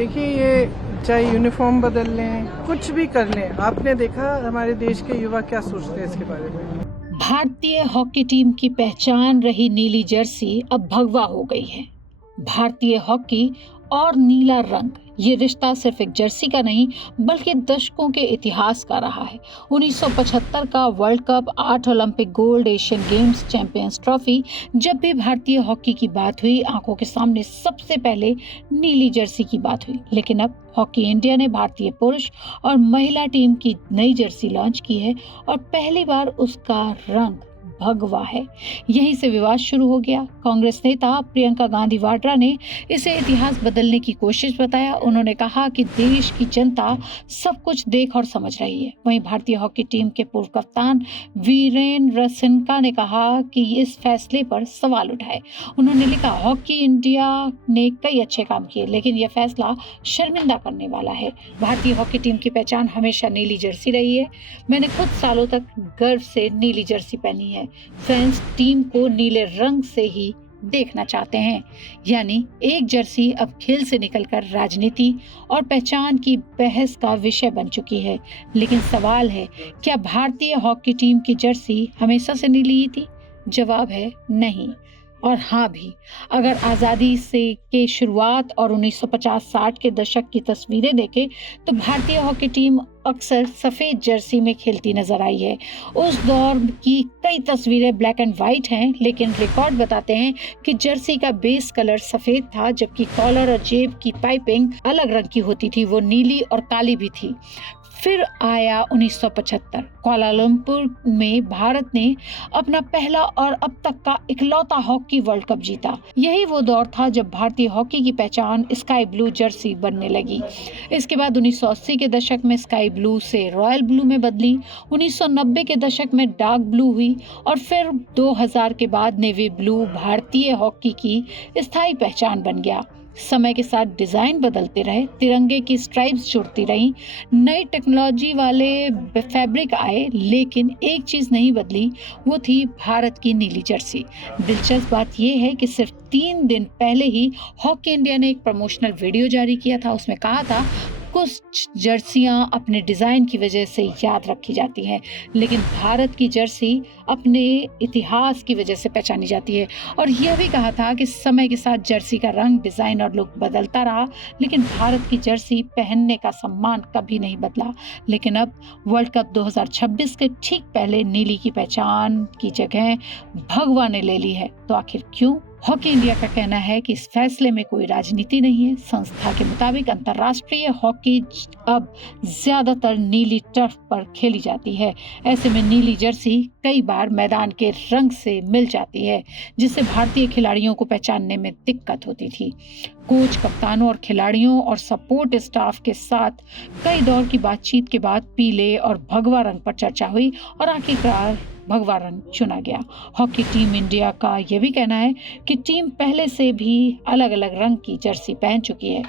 देखिए, ये चाहे यूनिफॉर्म बदल लें, कुछ भी कर लें, आपने देखा हमारे देश के युवा क्या सोचते हैं इसके बारे में। भारतीय हॉकी टीम की पहचान रही नीली जर्सी अब भगवा हो गई है। भारतीय हॉकी और नीला रंग, ये रिश्ता सिर्फ एक जर्सी का नहीं बल्कि दशकों के इतिहास का रहा है। 1975 का world cup, 8 Olympic gold, Asian games, champions trophy, जब भी भारतीय हॉकी की बात हुई, आंखों के सामने सबसे पहले नीली जर्सी की बात हुई। लेकिन अब हॉकी इंडिया ने भारतीय पुरुष और महिला टीम की नई जर्सी लॉन्च की है और पहली बार उसका रंग भगवा है। यहीं से विवाद शुरू हो गया। कांग्रेस नेता प्रियंका गांधी वाड्रा ने इसे इतिहास बदलने की कोशिश बताया। उन्होंने कहा कि देश की जनता सब कुछ देख और समझ रही है। वहीं भारतीय हॉकी टीम के पूर्व कप्तान वीरेंद्र सिंह ने कहा कि इस फैसले पर सवाल उठाए। उन्होंने लिखा, हॉकी इंडिया ने कई अच्छे काम किए, लेकिन यह फैसला शर्मिंदा करने वाला है। भारतीय हॉकी टीम की पहचान हमेशा नीली जर्सी रही है। मैंने खुद सालों तक गर्व से नीली जर्सी पहनी है। फैंस टीम को नीले रंग से ही देखना चाहते हैं। यानी एक जर्सी अब खेल से निकलकर राजनीति और पहचान की बहस का विषय बन चुकी है। लेकिन सवाल है, क्या भारतीय हॉकी टीम की जर्सी हमेशा से नीली ही थी? जवाब है नहीं और हाँ भी। अगर आज़ादी से के शुरुआत और 1950-60 के दशक की तस्वीरें देखें तो भारतीय हॉकी टीम अक्सर सफ़ेद जर्सी में खेलती नजर आई है। उस दौर की कई तस्वीरें ब्लैक एंड वाइट हैं, लेकिन रिकॉर्ड बताते हैं कि जर्सी का बेस कलर सफ़ेद था, जबकि कॉलर और जेब की पाइपिंग अलग रंग की होती थी, वो नीली और काली भी थी। फिर आया 1975। कुआलालंपुर में भारत ने अपना पहला और अब तक का इकलौता हॉकी वर्ल्ड कप जीता। यही वो दौर था जब भारतीय हॉकी की पहचान स्काई ब्लू जर्सी बनने लगी। इसके बाद 1980 के दशक में स्काई ब्लू से रॉयल ब्लू में बदली, 1990 के दशक में डार्क ब्लू हुई और फिर 2000 के बाद नेवी ब्लू भारतीय हॉकी की स्थायी पहचान बन गया। समय के साथ डिजाइन बदलते रहे, तिरंगे की स्ट्राइप्स जुड़ती रहीं, नई टेक्नोलॉजी वाले फैब्रिक आए, लेकिन एक चीज नहीं बदली, वो थी भारत की नीली जर्सी। दिलचस्प बात यह है कि सिर्फ 3 दिन पहले ही हॉकी इंडिया ने एक प्रमोशनल वीडियो जारी किया था। उसमें कहा था, कुछ जर्सियां अपने डिजाइन की वजह से याद रखी जाती हैं, लेकिन भारत की जर्सी अपने इतिहास की वजह से पहचानी जाती है। और यह भी कहा था कि समय के साथ जर्सी का रंग, डिजाइन और लुक बदलता रहा, लेकिन भारत की जर्सी पहनने का सम्मान कभी नहीं बदला। लेकिन अब वर्ल्ड कप 2026 के ठीक पहले नीली की पहचान की जगह भगवा ने ले ली है। तो आखिर क्यों? हॉकी इंडिया का कहना है कि इस फैसले में कोई राजनीति नहीं है। संस्था के मुताबिक अंतर्राष्ट्रीय हॉकी अब ज्यादातर नीली टर्फ पर खेली जाती है। ऐसे में नीली जर्सी कई बार मैदान के रंग से मिल जाती है, जिससे भारतीय खिलाड़ियों को पहचानने में दिक्कत होती थी। कोच, कप्तानों और खिलाड़ियों और सपोर्ट स्टाफ के साथ कई दौर की बातचीत के बाद पीले और भगवा रंग पर चर्चा हुई और आखिरकार भगवा रंग चुना गया। हॉकी टीम इंडिया का यह भी कहना है कि टीम पहले से भी अलग अलग रंग की जर्सी पहन चुकी है।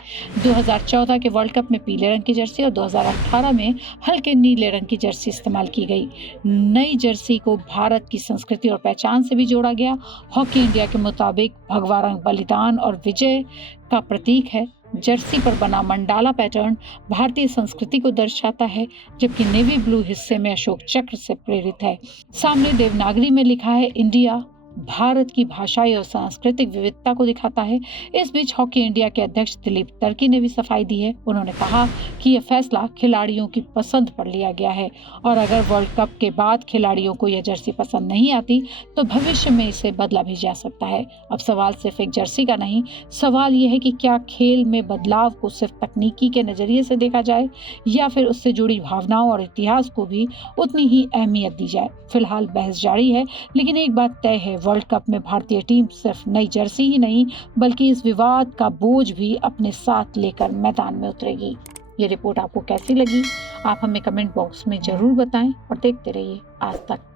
2014 के वर्ल्ड कप में पीले रंग की जर्सी और 2018 में हल्के नीले रंग की जर्सी इस्तेमाल की गई। नई जर्सी को भारत की संस्कृति और पहचान से भी जोड़ा गया। हॉकी इंडिया के मुताबिक भगवा रंग बलिदान और विजय का प्रतीक है। जर्सी पर बना मंडाला पैटर्न भारतीय संस्कृति को दर्शाता है, जबकि नेवी ब्लू हिस्से में अशोक चक्र से प्रेरित है। सामने देवनागरी में लिखा है, इंडिया भारत की भाषाई और सांस्कृतिक विविधता को दिखाता है। इस बीच हॉकी इंडिया के अध्यक्ष दिलीप तर्की ने भी सफाई दी है। उन्होंने कहा कि यह फैसला खिलाड़ियों की पसंद पर लिया गया है और अगर वर्ल्ड कप के बाद खिलाड़ियों को यह जर्सी पसंद नहीं आती तो भविष्य में इसे बदला भी जा सकता है। अब सवाल सिर्फ एक जर्सी का नहीं, सवाल यह है कि क्या खेल में बदलाव को सिर्फ तकनीकी के नजरिए से देखा जाए या फिर उससे जुड़ी भावनाओं और इतिहास को भी उतनी ही अहमियत दी जाए। फिलहाल बहस जारी है, लेकिन एक बात तय है, वर्ल्ड कप में भारतीय टीम सिर्फ नई जर्सी ही नहीं बल्कि इस विवाद का बोझ भी अपने साथ लेकर मैदान में उतरेगी। ये रिपोर्ट आपको कैसी लगी? आप हमें कमेंट बॉक्स में जरूर बताएं और देखते रहिए आज तक।